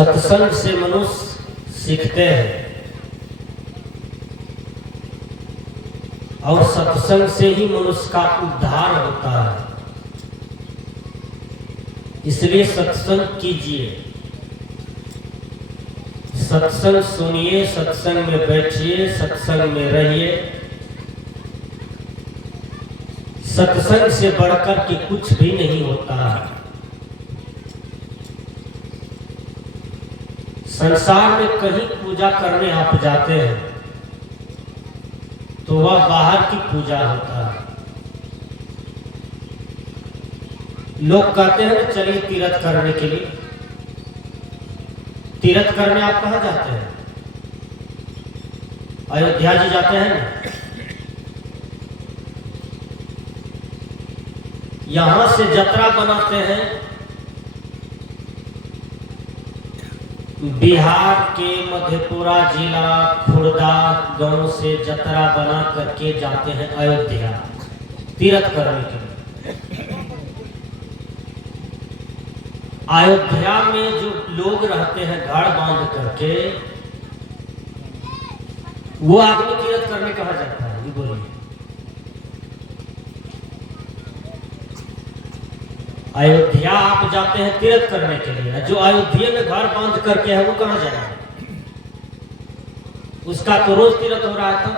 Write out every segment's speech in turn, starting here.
सत्संग से मनुष्य सीखते हैं और सत्संग से ही मनुष्य का उद्धार होता है। इसलिए सत्संग कीजिए, सत्संग सुनिए, सत्संग में बैठिए, सत्संग में रहिए। सत्संग से बढ़कर के कुछ भी नहीं होता है। संसार में कहीं पूजा करने आप जाते हैं तो वह बाहर की पूजा होता है। लोग कहते हैं चलिए तीर्थ करने के लिए। तीर्थ करने आप कहाँ जाते हैं? अयोध्या जी जाते हैं ना। यहां से जत्रा बनाते हैं, बिहार के मधेपुरा जिला खुर्दा गांव से जत्रा बना करके जाते हैं अयोध्या तीर्थ करने के लिए। अयोध्या में जो लोग रहते हैं घर बांध करके, वो आदमी तीर्थ करने कहाँ जाता है? ये बोलिए। अयोध्या आप जाते हैं तीर्थ करने के लिए। जो अयोध्या में घर बांध करके है वो कहाँ जाएगा? उसका तो रोज तीर्थ हो रहा है, तो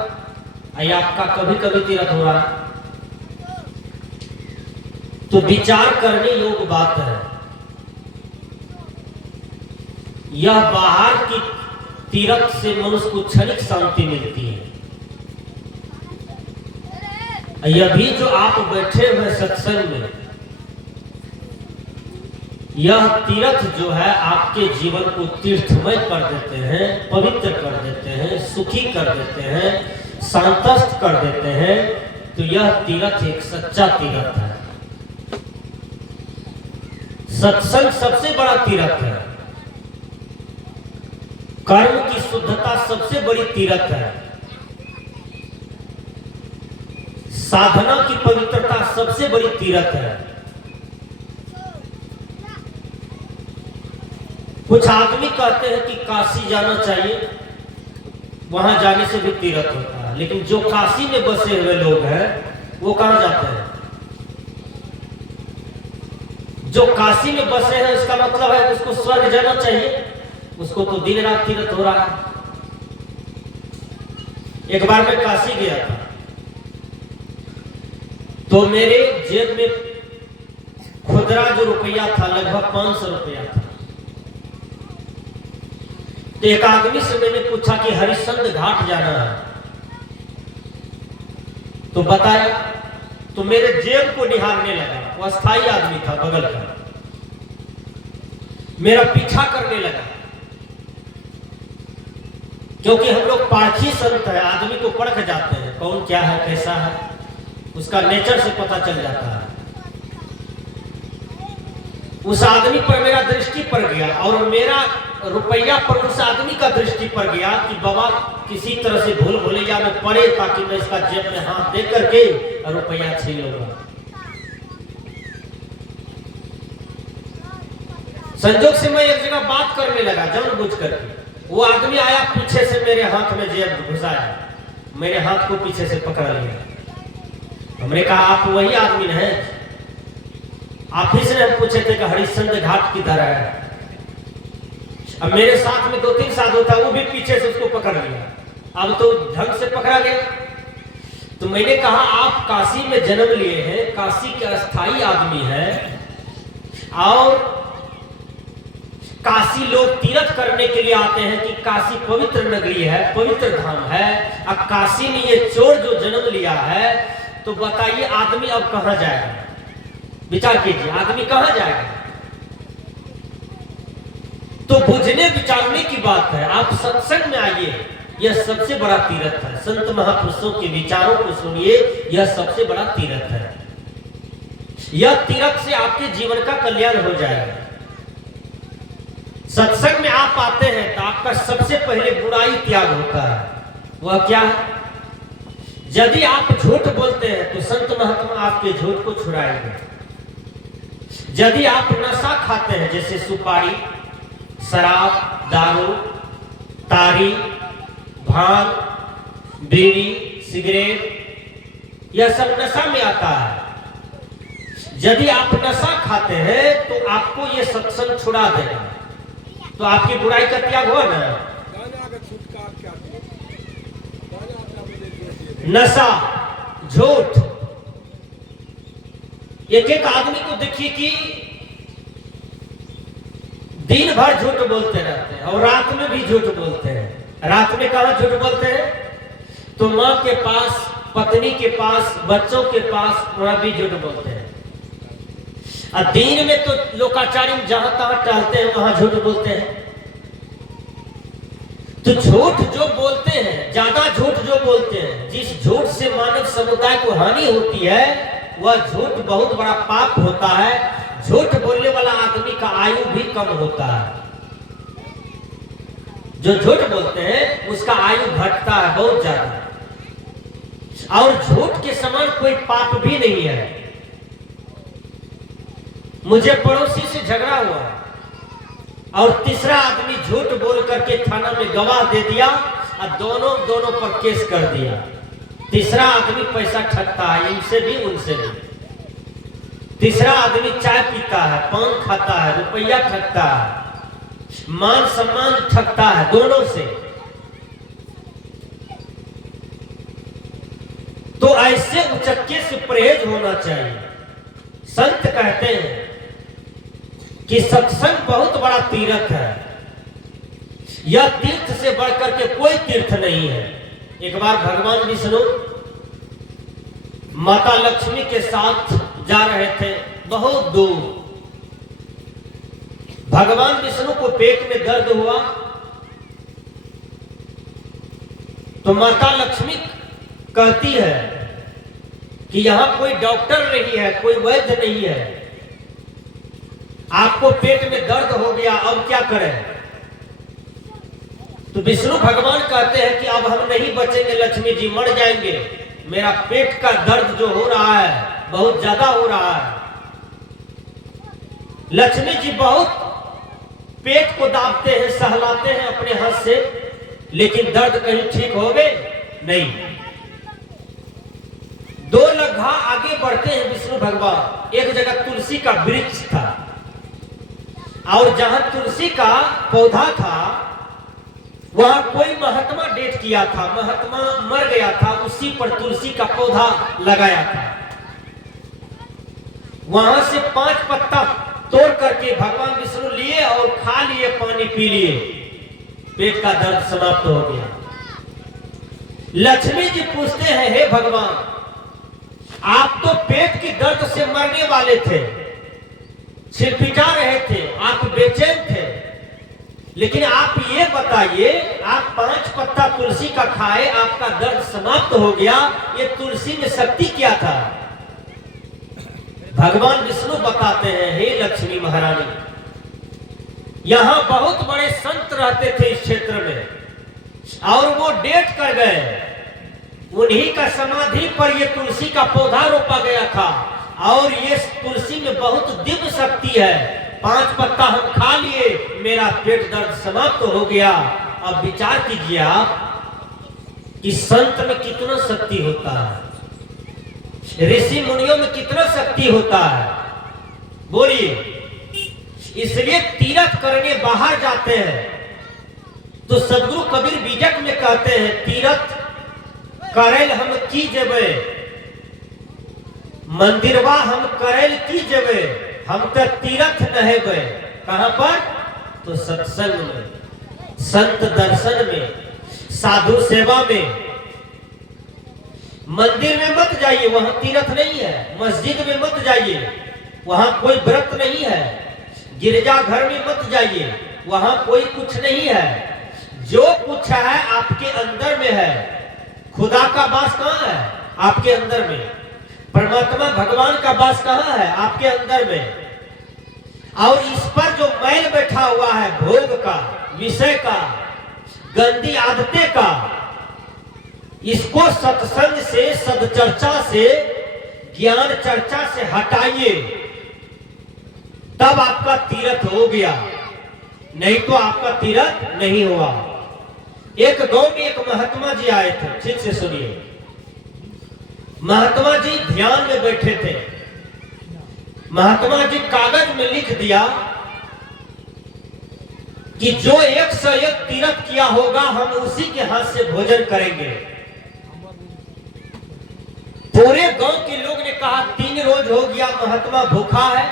आपका कभी कभी तीर्थ हो रहा है। तो विचार करने योग्य बात है। यह बाहर की तीर्थ से मनुष्य को क्षणिक शांति मिलती है। यह भी जो आप बैठे हुए सत्संग में, यह तीर्थ जो है आपके जीवन को तीर्थमय कर देते हैं, पवित्र कर देते हैं, सुखी कर देते हैं, शांतस्थ कर देते हैं। तो यह तीर्थ एक सच्चा तीर्थ है। सत्संग सबसे बड़ा तीर्थ है। कर्म की शुद्धता सबसे बड़ी तीर्थ है। साधना की पवित्रता सबसे बड़ी तीर्थ है। कुछ आदमी कहते हैं कि काशी जाना चाहिए, वहां जाने से भी तीर्थ होता है। लेकिन जो काशी में बसे हुए लोग हैं वो कहां जाते हैं? जो काशी में बसे हैं उसका मतलब है उसको स्वर्ग जाना चाहिए। उसको तो दिन रात तीर्थ हो रहा है। एक बार मैं काशी गया था तो मेरे जेब में खुदरा जो रुपया था लगभग 500 रुपया था। तो एक आदमी से मैंने पूछा कि हरिश्चंद्र घाट जाना है, तो बताया। तो मेरे जेब को निहारने लगा। वो अस्थाई आदमी था बगल का, मेरा पीछा करने लगा। क्योंकि हम लोग पारखी संत है, आदमी को परख जाते हैं कौन क्या है, कैसा है, उसका नेचर से पता चल जाता है। उस आदमी पर मेरा दृष्टि पड़ गया और मेरा रुपया पर उस आदमी का दृष्टि पड़ गया कि बाबा किसी तरह से भूल भुलैया में पड़े ताकि मैं इसका जेब में हाथ दे करके रुपया छीन लूंगा। संजोग से मैं एक जगह बात करने लगा जानबूझ करके। वो आदमी आया पीछे से, मेरे हाथ में जेब घुसाया, मेरे हाथ को पीछे से पकड़ लिया। हमने कहा आप वही आदमी हैं? आप ही से हम पूछे थे कि हरिश्चंद्र घाट किधर है। अब मेरे साथ में 2-3 साधु था, वो भी पीछे से उसको पकड़ लिया। अब तो ढंग से पकड़ा गया। तो मैंने कहा आप काशी में जन्म लिए हैं, काशी के अस्थाई आदमी हैं, और काशी लोग तीर्थ करने के लिए आते हैं कि काशी पवित्र नगरी है, पवित्र धाम है। अब काशी में ये चोर जो जन्म लिया है, तो बताइए आदमी अब कहां जाएगा? विचार कीजिए, आदमी कहां जाएगा? तो बुझने विचारने की बात है। आप सत्संग में आइए, यह सबसे बड़ा तीर्थ है। संत महापुरुषों के विचारों को सुनिए, यह सबसे बड़ा तीर्थ है। यह तीर्थ से आपके जीवन का कल्याण हो जाएगा। सत्संग में आप आते हैं तो आपका सबसे पहले बुराई त्याग होता है। वह क्या है? यदि आप झूठ बोलते हैं तो संत महात्मा आपके झूठ को छुड़ाएंगे। यदि आप नशा खाते हैं, जैसे सुपारी, शराब, दारू, तारी, भांग, बीड़ी, सिगरेट, यह सब नशा में आता है। यदि आप नशा खाते हैं तो आपको ये सत्संग छुड़ा देगा, तो आपकी बुराई का त्याग हुआ ना। नशा, झूठ, एक एक आदमी को देखिए कि दिन भर झूठ बोलते रहते हैं और रात में भी झूठ बोलते हैं। रात में कहां झूठ बोलते हैं? तो मां के पास, पत्नी के पास, बच्चों के पास, वहां भी झूठ बोलते हैं। और दिन में तो लोकाचारी जहां तहां टहलते हैं, वहां झूठ बोलते हैं। तो झूठ जो बोलते हैं, ज्यादा झूठ जो बोलते हैं, जिस झूठ से मानव समुदाय को हानि होती है, वह झूठ बहुत बड़ा पाप होता है। झूठ बोलने वाला आदमी का आयु भी कम होता है। जो झूठ बोलते हैं उसका आयु घटता है बहुत ज्यादा। और झूठ के समान कोई पाप भी नहीं है। मुझे पड़ोसी से झगड़ा हुआ और तीसरा आदमी झूठ बोल करके थाना में गवाह दे दिया और दोनों पर केस कर दिया। तीसरा आदमी पैसा ठगता है, इनसे भी उनसे भी। तीसरा आदमी चाय पीता है, पान खाता है, रुपया ठगता है, मान सम्मान ठगता है, दोनों से। तो ऐसे उचक्के से परहेज होना चाहिए। संत कहते हैं कि सत्संग बहुत बड़ा तीर्थ है। यह तीर्थ से बढ़कर के कोई तीर्थ नहीं है। एक बार भगवान विष्णु माता लक्ष्मी के साथ जा रहे थे बहुत दूर। भगवान विष्णु को पेट में दर्द हुआ तो माता लक्ष्मी कहती है कि यहां कोई डॉक्टर नहीं है, कोई वैद्य नहीं है, आपको पेट में दर्द हो गया, अब क्या करें? तो विष्णु भगवान कहते हैं कि अब हम नहीं बचेंगे लक्ष्मी जी, मर जाएंगे। मेरा पेट का दर्द जो हो रहा है बहुत ज्यादा हो रहा है। लक्ष्मी जी बहुत पेट को दाबते हैं, सहलाते हैं अपने हाथ से, लेकिन दर्द कहीं ठीक होवे नहीं। दो लम्हा आगे बढ़ते हैं विष्णु भगवान। एक जगह तुलसी का वृक्ष था और जहां तुलसी का पौधा था वहां कोई महात्मा डेथ किया था, महात्मा मर गया था, उसी पर तुलसी का पौधा लगाया था। वहां से 5 पत्ता तोड़ करके भगवान विष्णु लिए और खा लिए, पानी पी लिए, पेट का दर्द समाप्त हो गया। लक्ष्मी जी पूछते हैं, हे भगवान, आप तो पेट के दर्द से मरने वाले थे, छिलपिटा रहे थे, आप बेचैन थे, लेकिन आप ये बताइए, आप 5 पत्ता तुलसी का खाए, आपका दर्द समाप्त हो गया, ये तुलसी में शक्ति क्या था? भगवान विष्णु बताते हैं, हे लक्ष्मी महारानी, यहां बहुत बड़े संत रहते थे इस क्षेत्र में और वो डेथ कर गए। उन्हीं का समाधि पर ये तुलसी का पौधा रोपा गया था और ये तुलसी में बहुत दिव्य शक्ति है। 5 पत्ता हम खा लिए, मेरा पेट दर्द समाप्त हो गया। अब विचार कीजिए आप कि संत में कितना शक्ति होता है, ऋषि मुनियों में कितना शक्ति होता है, बोलिए। इसलिए तीर्थ करने बाहर जाते हैं तो सदगुरु कबीर बीजक में कहते हैं, तीर्थ करेल हम की जेबे, मंदिरवा हम करेल की जेबे, हम तो तीर्थ नहीं गए। कहां पर? तो सत्संग में, संत दर्शन में, साधु सेवा में। मंदिर में मत जाइए, वहां तीर्थ नहीं है। मस्जिद में मत जाइए, वहां कोई व्रत नहीं है। गिरजाघर में मत जाइए, वहां कोई कुछ नहीं है। जो कुछ है आपके अंदर में है। खुदा का वास कहां है? आपके अंदर में। परमात्मा भगवान का वास कहां है? आपके अंदर में। और इस पर जो मैल बैठा हुआ है, भोग का, विषय का, गंदी आदतें का, इसको सत्संग से, सदचर्चा से, ज्ञान चर्चा से हटाइए, तब आपका तीर्थ हो गया। नहीं तो आपका तीरथ नहीं हुआ। एक गांव में एक महात्मा जी आए थे, ठीक से सुनिए। महात्मा जी ध्यान में बैठे थे। महात्मा जी कागज में लिख दिया कि जो 101 तीरथ किया होगा हम उसी के हाथ से भोजन करेंगे। पूरे गांव के लोग ने कहा 3 रोज हो गया महात्मा भूखा है,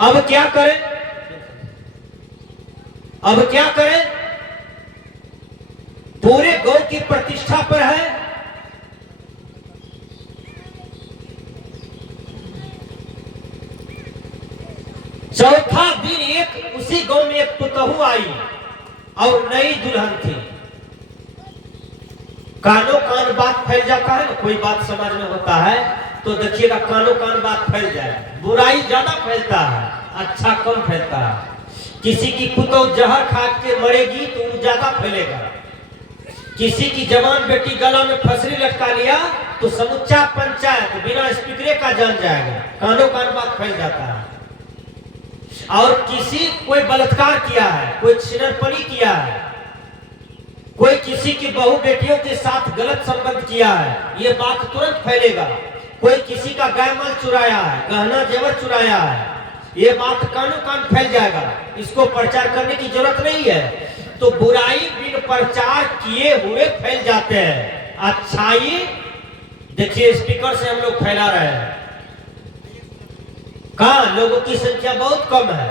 अब क्या करें, अब क्या करें? पूरे गांव की प्रतिष्ठा पर है। चौथा दिन एक उसी गांव में एक पुतहू आई और नई दुल्हन थी। कानों कान बात फैल जाता है ना, कोई बात समाज में होता है तो देखिएगा कानों कान बात फैल जाए। बुराई ज्यादा फैलता है, अच्छा कम फैलता है। किसी की पुतहू जहर खा के मरेगी तो वो ज्यादा फैलेगा। किसी की जवान बेटी गला में फसरी लटका लिया तो समूचा पंचायत बिना स्पीकरे का जान जाएगा। कानों कान बात फैल जाता है। और किसी कोई बलात्कार किया है, कोई छिनरपनी किया है, कोई किसी की बहू बेटियों के साथ गलत संबंध किया है, ये बात तुरंत फैलेगा। कोई किसी का गाय माल चुराया है, गहना जेवर चुराया है, ये बात कानों कान फैल जाएगा। इसको प्रचार करने की जरूरत नहीं है। तो बुराई बिन प्रचार किए हुए फैल जाते हैं। अच्छाई देखिए स्पीकर से हम लोग फैला रहे हैं। कहा लोगों की संख्या बहुत कम है।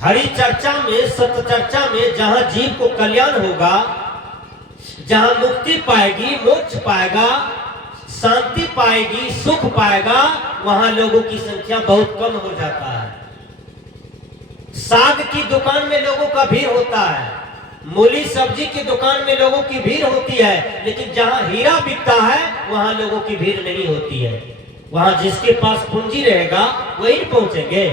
हरि चर्चा में, सत्य चर्चा में जहां जीव को कल्याण होगा, जहां मुक्ति पाएगी, मोक्ष पाएगा, शांति पाएगी, सुख पाएगा, वहां लोगों की संख्या बहुत कम हो जाता है। साग की दुकान में लोगों का भीड़ होता है, मूली सब्जी की दुकान में लोगों की भीड़ होती है, लेकिन जहां हीरा बिकता है वहां लोगों की भीड़ नहीं होती है। वहां जिसके पास पूंजी रहेगा वही पहुंचेंगे।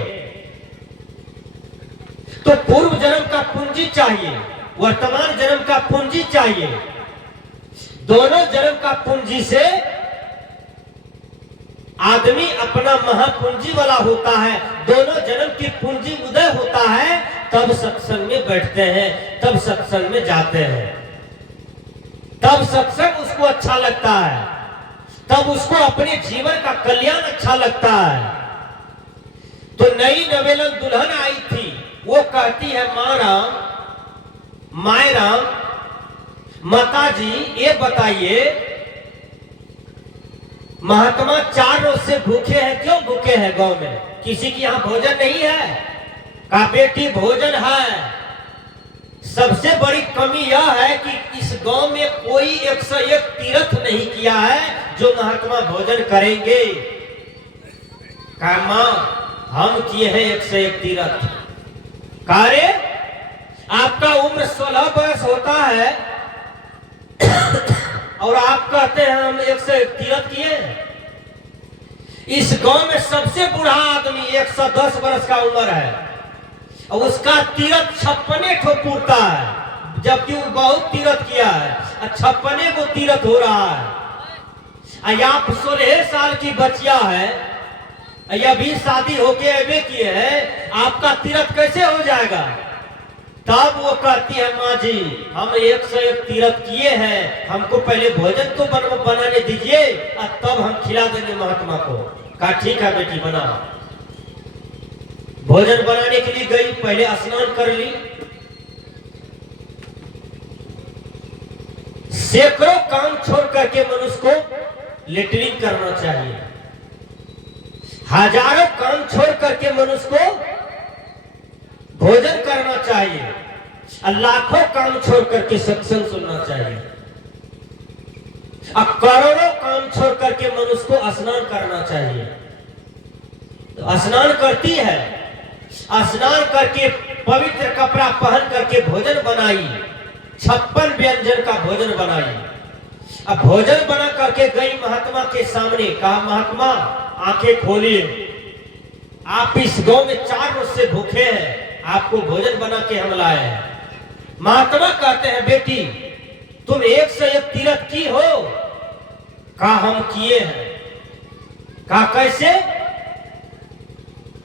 तो पूर्व जन्म का पूंजी चाहिए, वर्तमान जन्म का पूंजी चाहिए। दोनों जन्म का पूंजी से आदमी अपना महापूंजी वाला होता है। दोनों जन्म की पूंजी उदय होता है, तब सत्संग में बैठते हैं, तब सत्संग में जाते हैं, तब सत्संग उसको अच्छा लगता है, तब उसको अपने जीवन का कल्याण अच्छा लगता है। तो नई नवेलन दुल्हन आई थी, वो कहती है माँ राम, माय राम, माता जी ये बताइए महात्मा 4 रोज से भूखे हैं, क्यों भूखे हैं? गांव में किसी की यहाँ भोजन नहीं है? का बेटी भोजन है। सबसे बड़ी कमी यह है कि इस गांव में कोई 101 तीर्थ नहीं किया है जो महात्मा भोजन करेंगे। का मां हम किए हैं 101 तीर्थ। कार्य आपका उम्र 16 वर्ष होता है और आप कहते हैं हम 101 तीर्थ किए। इस गांव में सबसे बूढ़ा आदमी 110 वर्ष का उम्र है और उसका तीर्थ 56 ठो पूरता है, जबकि वो बहुत तीर्थ किया है। 56 को तीर्थ हो रहा है। आप 16 साल की बचिया है, अभी शादी होके अबे किए हैं, आपका तीर्थ कैसे हो जाएगा? तब वो कहती है माँ जी हम 101 तीर्थ किए हैं, हमको पहले भोजन तो बनाने दीजिए और तब हम खिला देंगे महात्मा को। कहा ठीक है बेटी बनाओ। भोजन बनाने के लिए गई, पहले स्नान कर ली। सैकड़ों काम छोड़ करके मनुष्य को लेटरिन करना चाहिए। हजारों काम छोड़ करके मनुष्य को भोजन करना चाहिए और लाखों काम छोड़ करके सत्संग सुनना चाहिए और करोड़ों काम छोड़ करके मनुष्य को स्नान करना चाहिए। तो स्नान करती है, स्नान करके पवित्र कपड़ा पहन करके भोजन बनाई, 56 व्यंजन का भोजन बनाई। अब भोजन बना करके गई महात्मा के सामने, कहा महात्मा आंखें खोलिए, आप इस गांव में 4 रोज से भूखे हैं, आपको भोजन बना के हम लाए हैं। महात्मा कहते हैं बेटी तुम 101 तीर्थ की हो? कहा हम किए हैं। कहा कैसे?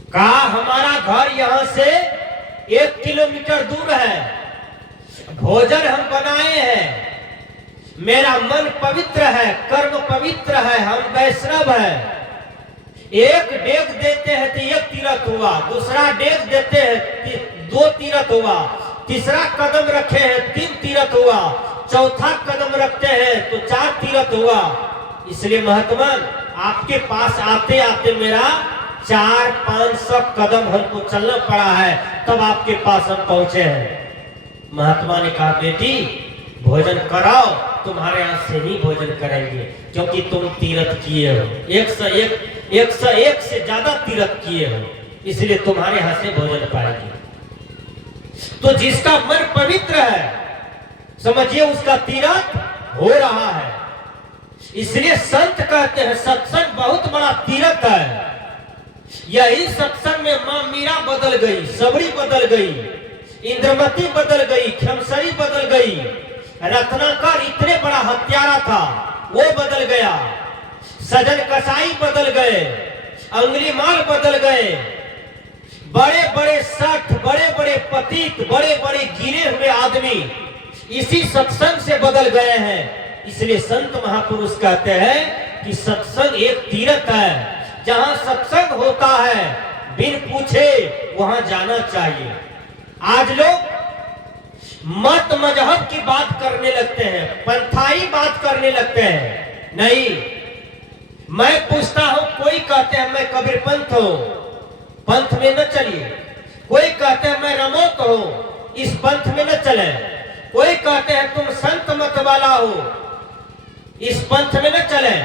कहा हमारा घर यहाँ से 1 किलोमीटर दूर है, भोजन हम बनाए हैं, मेरा मन पवित्र है, कर्म पवित्र है, हम वैष्णव है। एक डेग देते हैं तो 1 तीर्थ हुआ, दूसरा डेग देते हैं 2 तीर्थ हुआ, तीसरा कदम रखे हैं 3 तीर्थ हुआ, चौथा कदम रखते हैं तो 4 तीर्थ हुआ। इसलिए महत्मन आपके पास आते आते मेरा 400-500 कदम हमको चलना पड़ा है, तब आपके पास हम पहुंचे हैं। महात्मा ने कहा बेटी भोजन कराओ, तुम्हारे यहाँ से ही भोजन करेंगे, क्योंकि तुम तीर्थ किए हो, 101 से ज्यादा तीर्थ किए हो, इसलिए तुम्हारे यहाँ से भोजन पाएंगे। तो जिसका मन पवित्र है समझिए उसका तीर्थ हो रहा है। इसलिए संत कहते हैं सत्संग बहुत बड़ा तीर्थ है। यही सत्संग में मां मीरा बदल गई, सबरी बदल गई, इंद्रमती बदल गई, खेमसरी बदल गई, रत्नाकर इतने बड़ा हत्यारा था वो बदल गया, सजन कसाई बदल गए, अंगुलीमाल बदल गए, बड़े बड़े सठ, बड़े बड़े पतित, बड़े बड़े गिरे हुए आदमी इसी सत्संग से बदल गए हैं। इसलिए संत महापुरुष कहते हैं कि सत्संग एक तीर्थ है, जहां सत्संग होता है बिन पूछे वहां जाना चाहिए। आज लोग मत मजहब की बात करने लगते हैं, पंथाई बात करने लगते हैं। नहीं, मैं पूछता हूं, कोई कहते हैं मैं कबीर पंथ हूं, पंथ में न चलिए। कोई कहते हैं मैं रमोत हूं, इस पंथ में न चले। कोई कहते हैं तुम संत मत वाला हो, इस पंथ में न चले।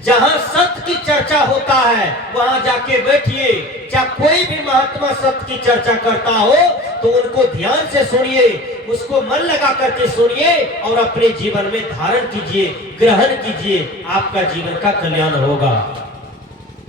जहां सत्य की चर्चा होता है वहां जाके बैठिए। चाहे कोई भी महात्मा सत्य की चर्चा करता हो तो उनको ध्यान से सुनिए, उसको मन लगा करके सुनिए और अपने जीवन में धारण कीजिए, ग्रहण कीजिए, आपका जीवन का कल्याण होगा।